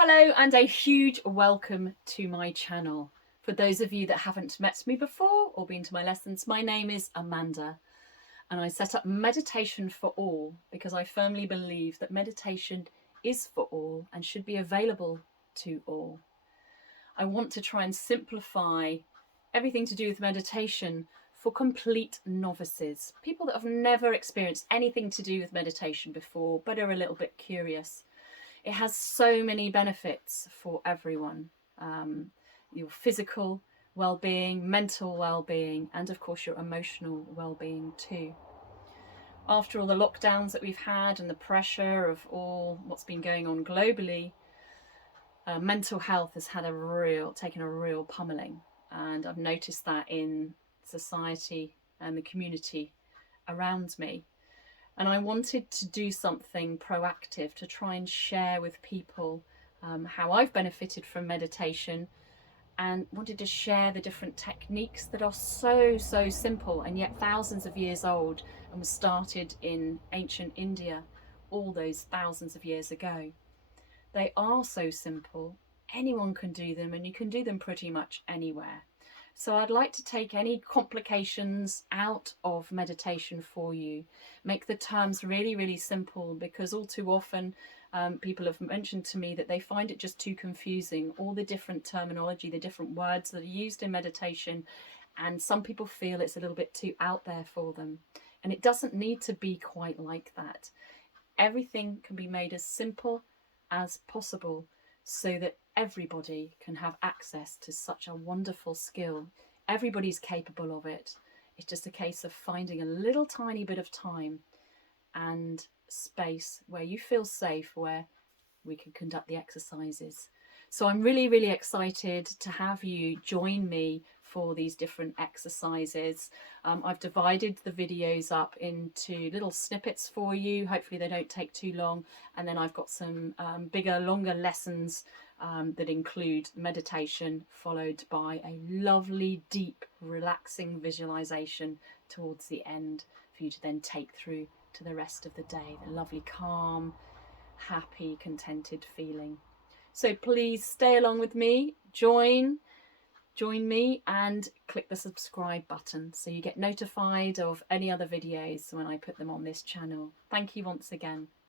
Hello and a huge welcome to my channel. For those of you that haven't met me before or been to my lessons, my name is Amanda and I set up Meditation for All because I firmly believe that meditation is for all and should be available to all. I want to try and simplify everything to do with meditation for complete novices, people that have never experienced anything to do with meditation before but are a little bit curious. It has so many benefits for everyone. Your physical well-being, mental well-being, and of course your emotional well-being too. After all the lockdowns that we've had and the pressure of all what's been going on globally, mental health has had taken a real pummeling, and I've noticed that in society and the community around me. And I wanted to do something proactive to try and share with people how I've benefited from meditation, and wanted to share the different techniques that are so simple and yet thousands of years old and was started in ancient India all those thousands of years ago. They are so simple, anyone can do them, and you can do them pretty much anywhere. So I'd like to take any complications out of meditation for you, make the terms really simple, because all too often people have mentioned to me that they find it just too confusing, all the different terminology, the different words that are used in meditation, and some people feel it's a little bit too out there for them. And it doesn't need to be quite like that. Everything can be made as simple as possible so that everybody can have access to such a wonderful skill. Everybody's capable of it. It's just a case of finding a little tiny bit of time and space where you feel safe, where we can conduct the exercises. So I'm really excited to have you join me for these different exercises. I've divided the videos up into little snippets for you. Hopefully they don't take too long. And then I've got some bigger, longer lessons that include meditation, followed by a lovely, deep, relaxing visualization towards the end for you to then take through to the rest of the day. The lovely, calm, happy, contented feeling. So please stay along with me, join me, and click the subscribe button so you get notified of any other videos when I put them on this channel. Thank you once again.